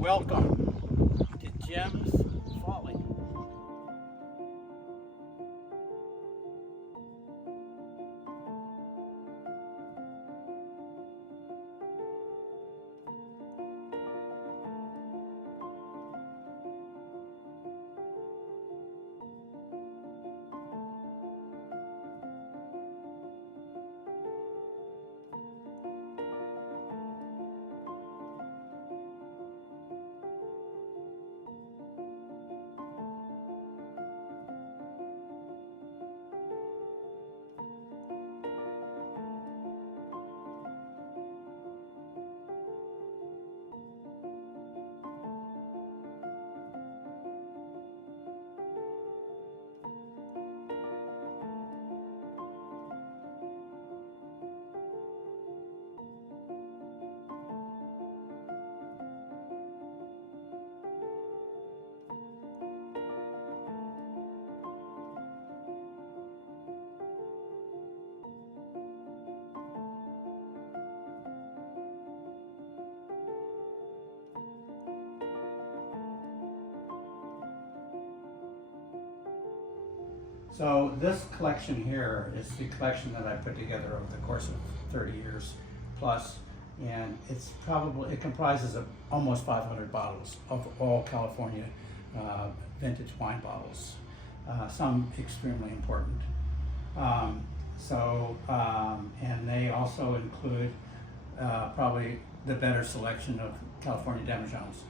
Welcome to Jim's Folly. So this collection here is the collection that I put together over the course of 30 years plus, and it comprises of almost 500 bottles of all California vintage wine bottles, some extremely important. And they also include probably the better selection of California Demijohns.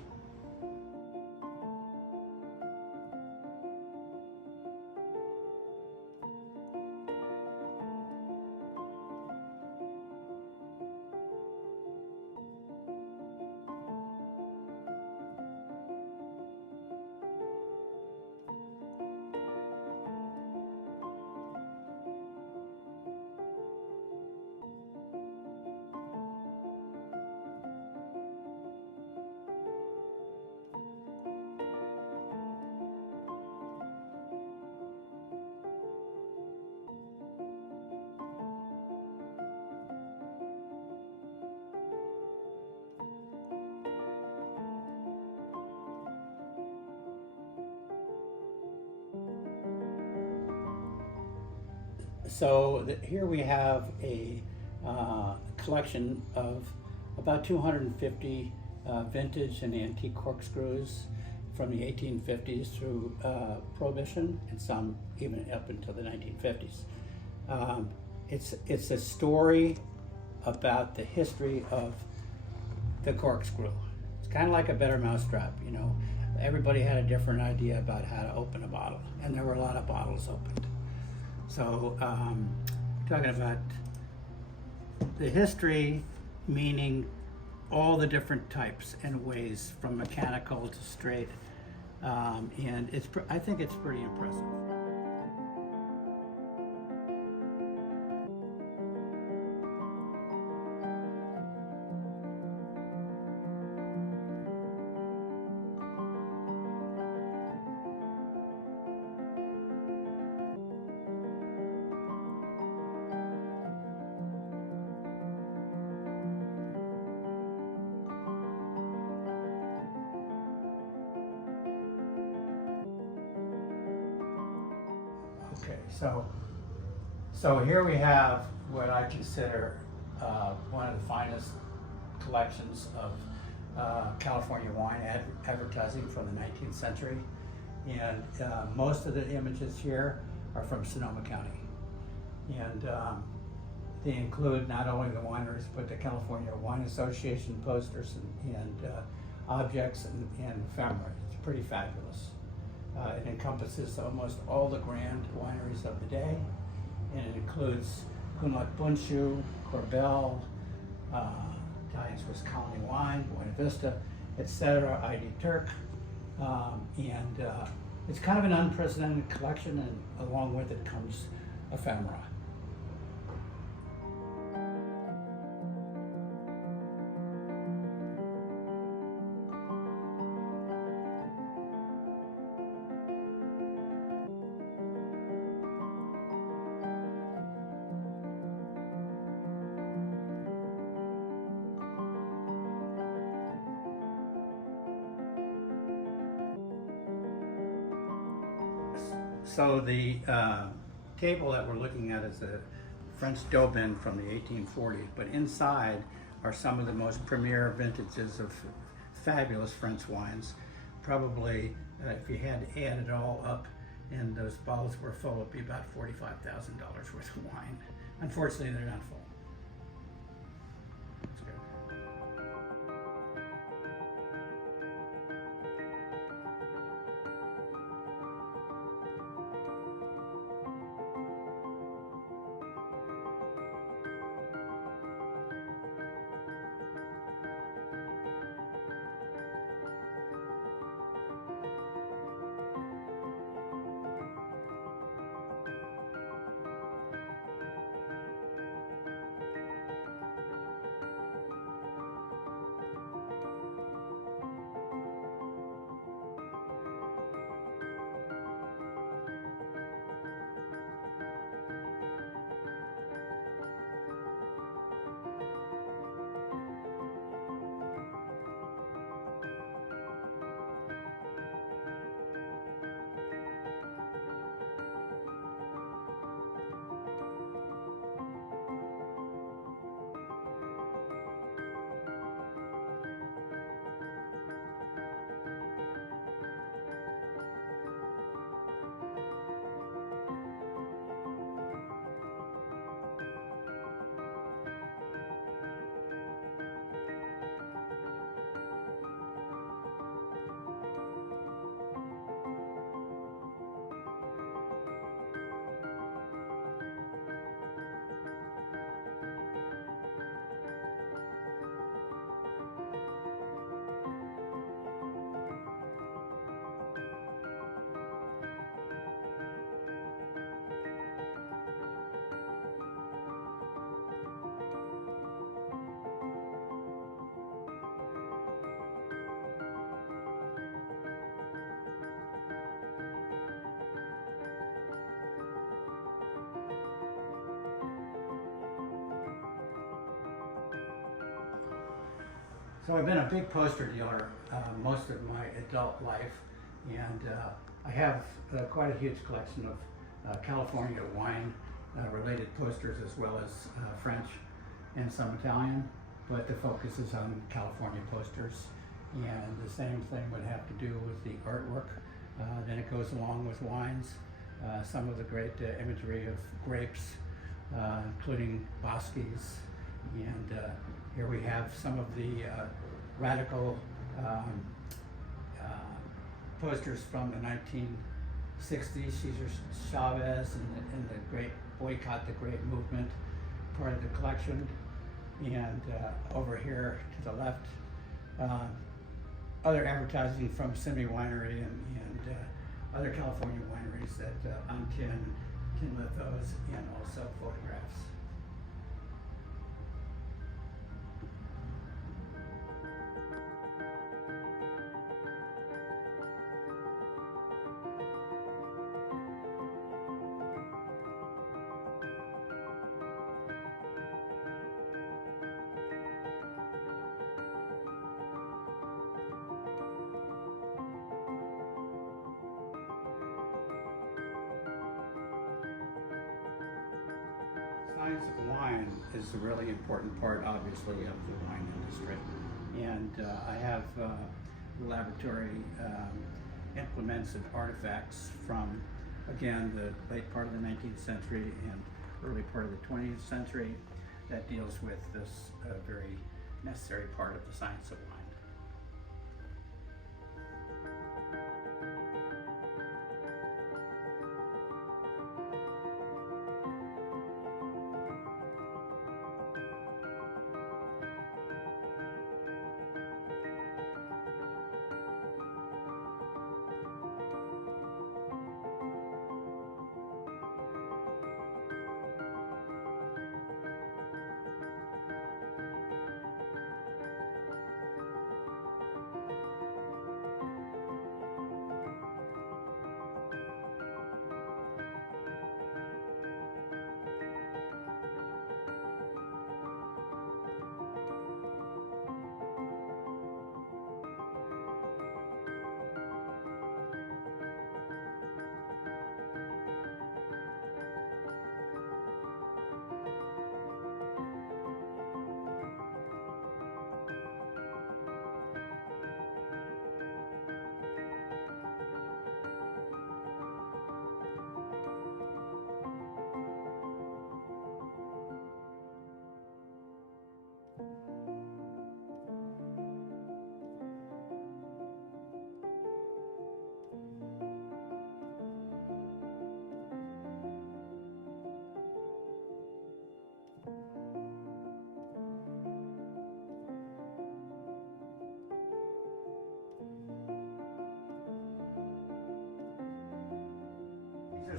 So here we have a collection of about 250 vintage and antique corkscrews from the 1850s through Prohibition, and some even up until the 1950s. It's a story about the history of the corkscrew. It's kind of like a better mousetrap, you know. Everybody had a different idea about how to open a bottle, and there were a lot of bottles opened. So, talking about the history, meaning all the different types and ways from mechanical to straight, and I think it's pretty impressive. Okay, so here we have what I consider one of the finest collections of California wine advertising from the 19th century, and most of the images here are from Sonoma County, and they include not only the wineries but the California Wine Association posters and objects and ephemera. It's pretty fabulous. It encompasses almost all the grand wineries of the day, and it includes Hunluk Bunshu, Corbel, Italian Swiss Colony Wine, Buena Vista, etc., ID Turk, and it's kind of an unprecedented collection, and along with it comes ephemera. So the table that we're looking at is a French Daubin from the 1840s, but inside are some of the most premier vintages of fabulous French wines. Probably, if you had to add it all up and those bottles were full, it'd be about $45,000 worth of wine. Unfortunately, they're not full. That's good. So I've been a big poster dealer most of my adult life, and I have quite a huge collection of California wine related posters, as well as French and some Italian, but the focus is on California posters. And the same thing would have to do with the artwork. Then it goes along with wines, some of the great imagery of grapes, including Bosques. And here we have some of the radical posters from the 1960s, Cesar Chavez and the great Boycott the Grape movement, part of the collection. And over here to the left, other advertising from Simi Winery and other California wineries that on tin lithos, and also photographs. Science of wine is a really important part, obviously, of the wine industry. And I have laboratory implements and artifacts from, again, the late part of the 19th century and early part of the 20th century that deals with this very necessary part of the science of wine.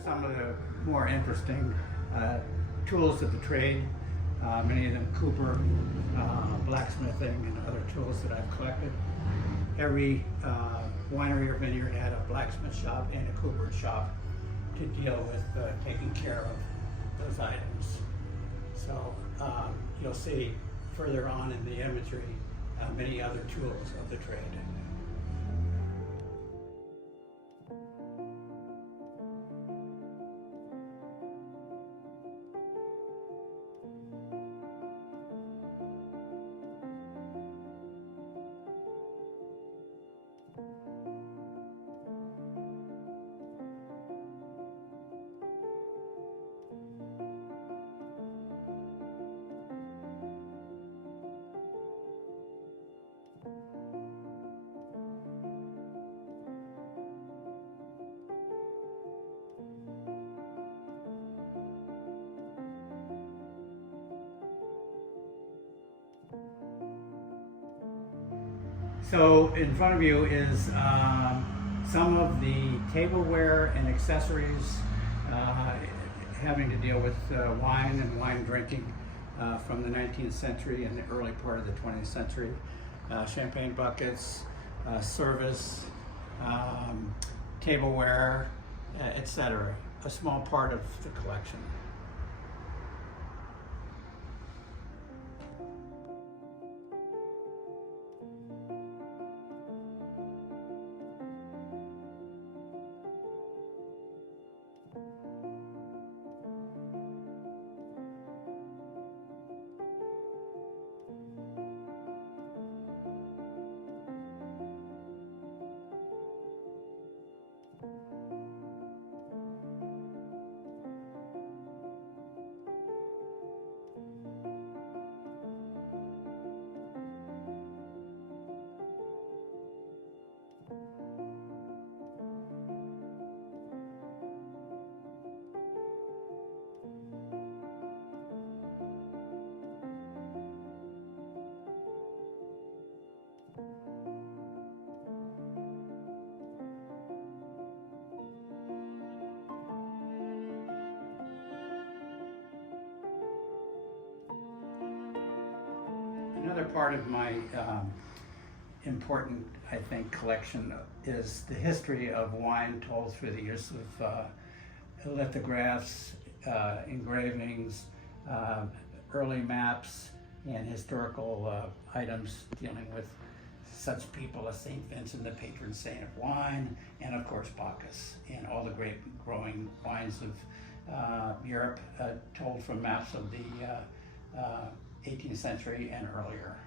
some of the more interesting tools of the trade. Many of them cooper, blacksmithing, and other tools that I've collected. Every winery or vineyard had a blacksmith shop and a cooper shop to deal with taking care of those items. So you'll see further on in the imagery many other tools of the trade. So in front of you is some of the tableware and accessories having to deal with wine and wine drinking from the 19th century and the early part of the 20th century. Champagne buckets, service, tableware, etc. A small part of the collection. Another part of my important, I think, collection is the history of wine told through the use of lithographs, engravings, early maps, and historical items dealing with such people as St. Vincent, the patron saint of wine, and of course Bacchus, and all the great growing wines of Europe told from maps of the 18th century and earlier.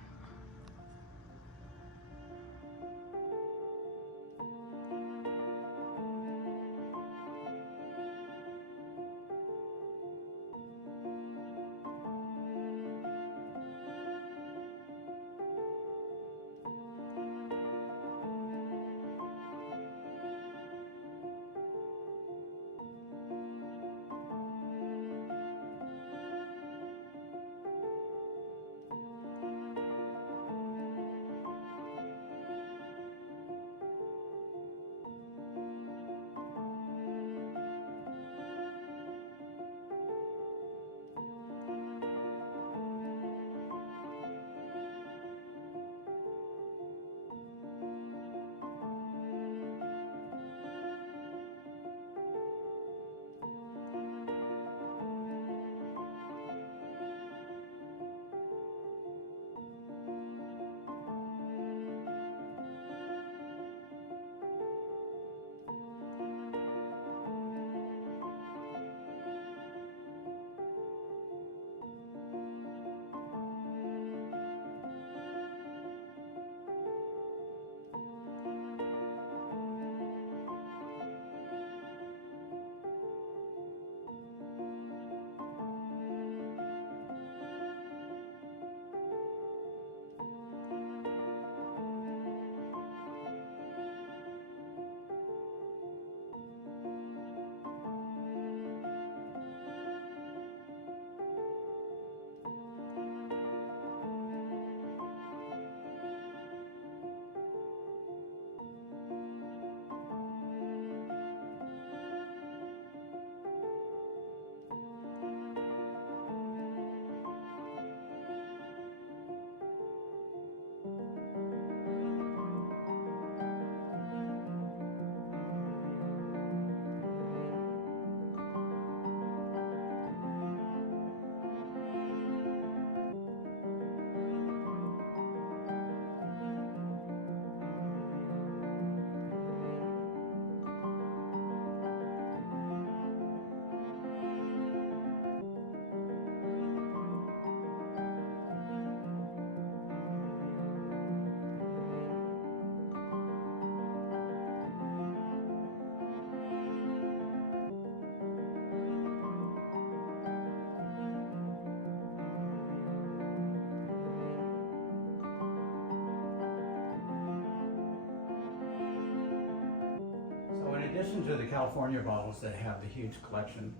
addition to the California bottles that have the huge collection,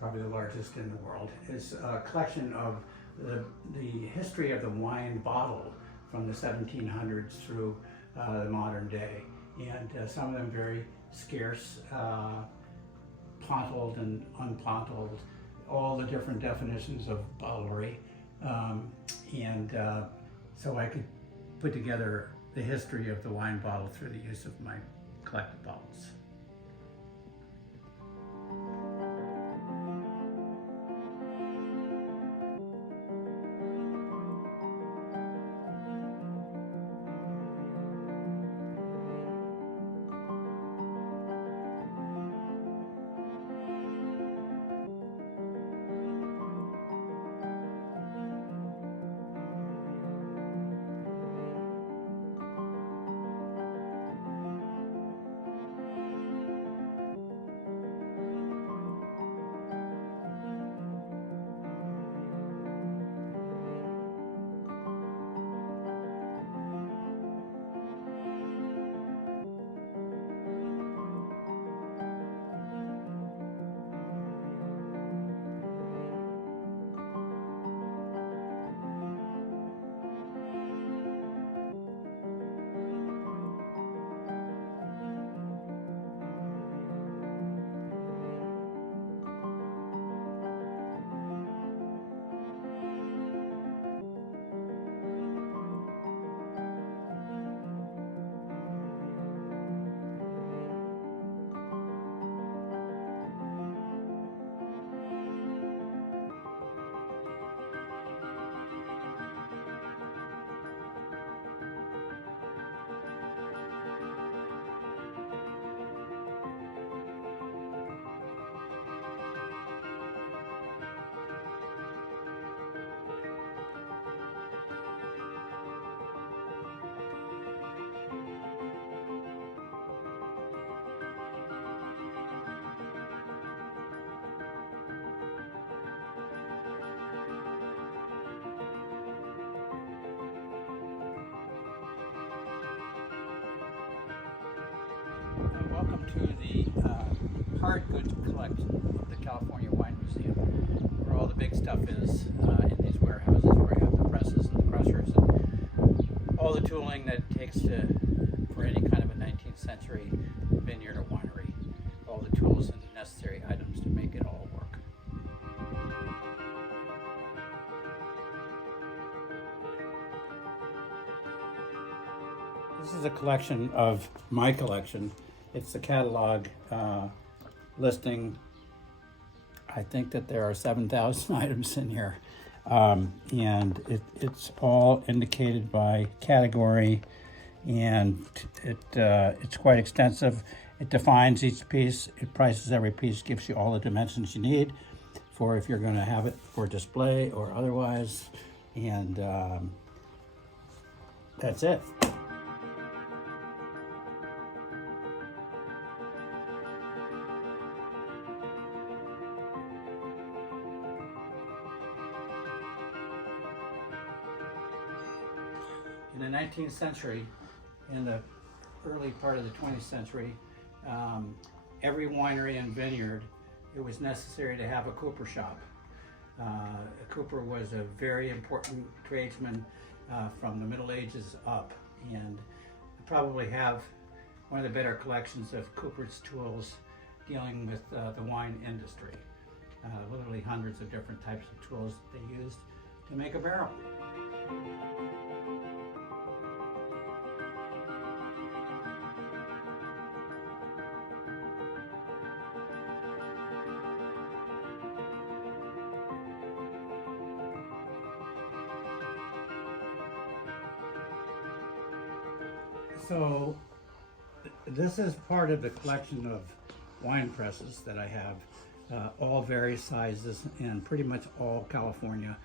probably the largest in the world, is a collection of the history of the wine bottle from the 1700s through the modern day. And some of them very scarce, pontled and unpontled, all the different definitions of bottlery. So I could put together the history of the wine bottle through the use of my collected bottles. Welcome to the hard goods collection of the California Wine Museum, where all the big stuff is in these warehouses, where you have the presses and the crushers and all the tooling that it takes for any kind of a 19th century vineyard or winery. All the tools and the necessary items to make it all work. This is a collection of my collection. It's the catalog listing. I think that there are 7,000 items in here. And it's all indicated by category, and it's quite extensive. It defines each piece, it prices every piece, gives you all the dimensions you need for if you're going to have it for display or otherwise. And that's it. In the 19th century, in the early part of the 20th century, every winery and vineyard, it was necessary to have a cooper shop. A cooper was a very important tradesman from the Middle Ages up, and probably have one of the better collections of cooper's tools dealing with the wine industry. Literally hundreds of different types of tools they used to make a barrel. So this is part of the collection of wine presses that I have, all various sizes and pretty much all California,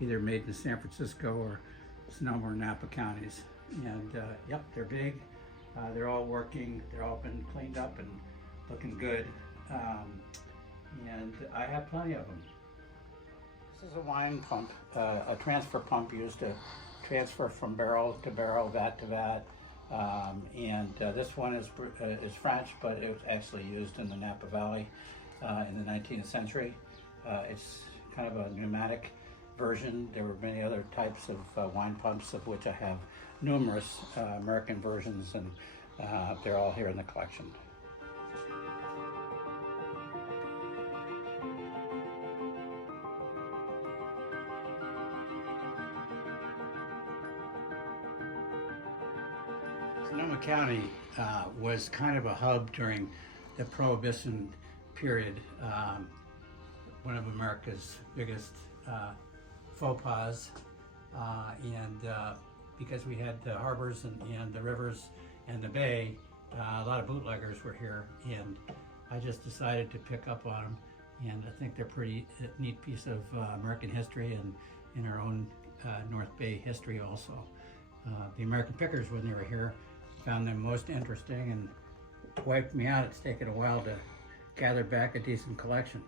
either made in San Francisco or Sonoma or Napa counties. And yep, they're big, they're all working, they're all been cleaned up and looking good. And I have plenty of them. This is a wine pump, a transfer pump used to transfer from barrel to barrel, vat to vat, This one is French, but it was actually used in the Napa Valley in the 19th century. It's kind of a pneumatic version. There were many other types of wine pumps, of which I have numerous American versions, and they're all here in the collection. Sonoma County was kind of a hub during the Prohibition period, one of America's biggest faux pas, because we had the harbors and the rivers and the bay, a lot of bootleggers were here, and I just decided to pick up on them, and I think they're pretty neat piece of American history and in our own North Bay history also. The American pickers, when they were here, found them most interesting and wiped me out. It's taken a while to gather back a decent collection.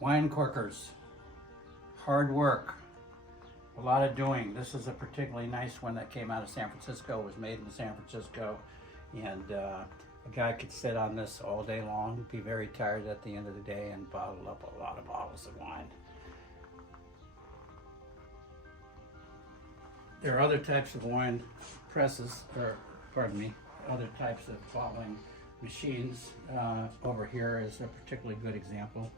Wine corkers, hard work, a lot of doing. This is a particularly nice one that came out of San Francisco. It was made in San Francisco, and a guy could sit on this all day long, be very tired at the end of the day, and bottle up a lot of bottles of wine. There are other types of wine presses, or pardon me, other types of bottling machines. Over here is a particularly good example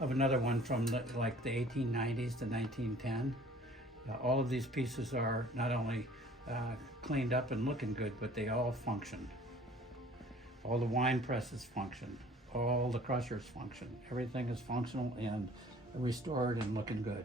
of another one from like the 1890s to 1910. All of these pieces are not only cleaned up and looking good, but they all function. All the wine presses function. All the crushers function. Everything is functional and restored and looking good.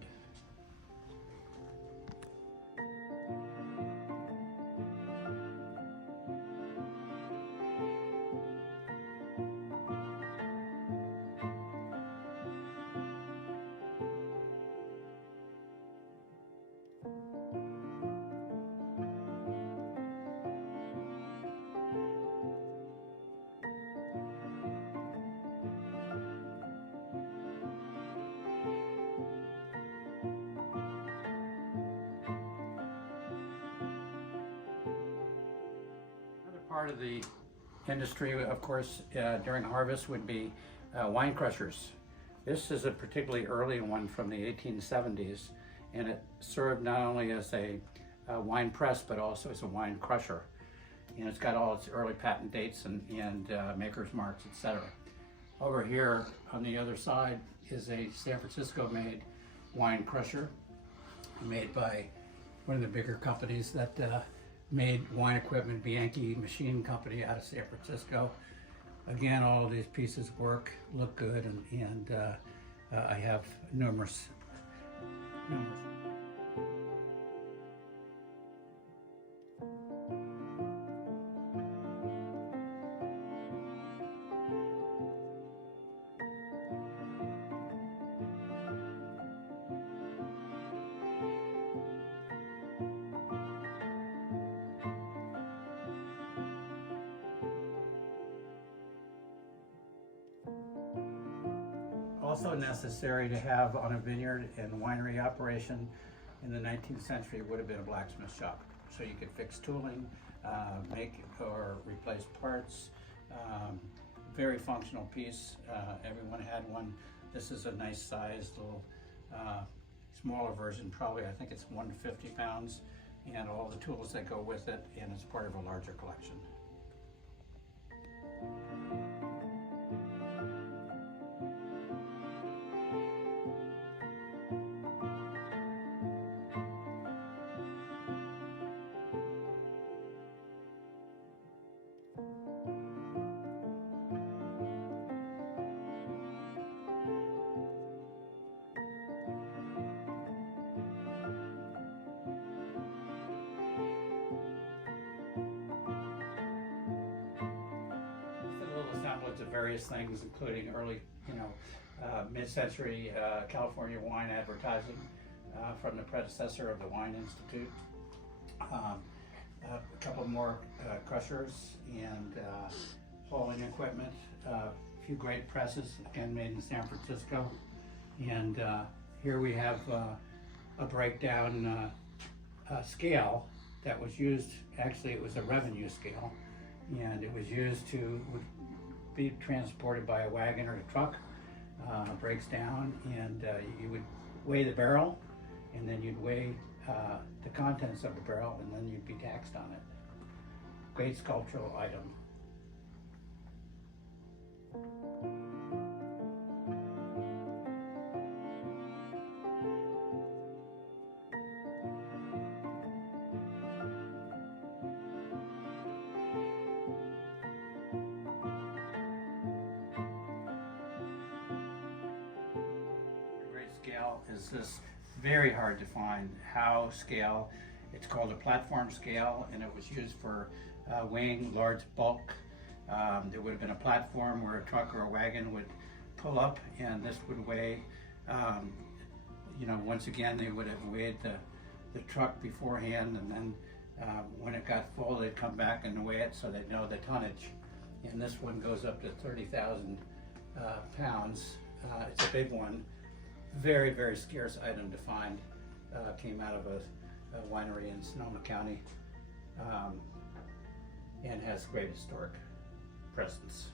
Part of the industry, of course, during harvest would be wine crushers. This is a particularly early one from the 1870s, and it served not only as a wine press, but also as a wine crusher. And it's got all its early patent dates and maker's marks, etc. Over here on the other side is a San Francisco-made wine crusher, made by one of the bigger companies that made wine equipment, Bianchi Machine Company out of San Francisco. Again, all of these pieces work, look good, and I have numerous. Also necessary to have on a vineyard and winery operation in the 19th century would have been a blacksmith shop. So you could fix tooling, make or replace parts. Very functional piece. Everyone had one. This is a nice sized little smaller version, probably I think it's 1 to 50 pounds, and all the tools that go with it, and it's part of a larger collection. Assemblage of various things, including early, mid-century California wine advertising from the predecessor of the Wine Institute. A couple more crushers and hauling equipment, a few great presses, again made in San Francisco. And here we have a breakdown scale that was used, actually it was a revenue scale, and it was used to be transported by a wagon or a truck, breaks down, and you would weigh the barrel, and then you'd weigh the contents of the barrel, and then you'd be taxed on it. Great sculptural item. Scale is this very hard to find Howe scale. It's called a platform scale, and it was used for weighing large bulk. There would have been a platform where a truck or a wagon would pull up, and this would weigh, once again they would have weighed the truck beforehand, and then when it got full they'd come back and weigh it so they'd know the tonnage. And this one goes up to 30,000 pounds. It's a big one. Very, very scarce item to find. Came out of a winery in Sonoma County, and has great historic presence.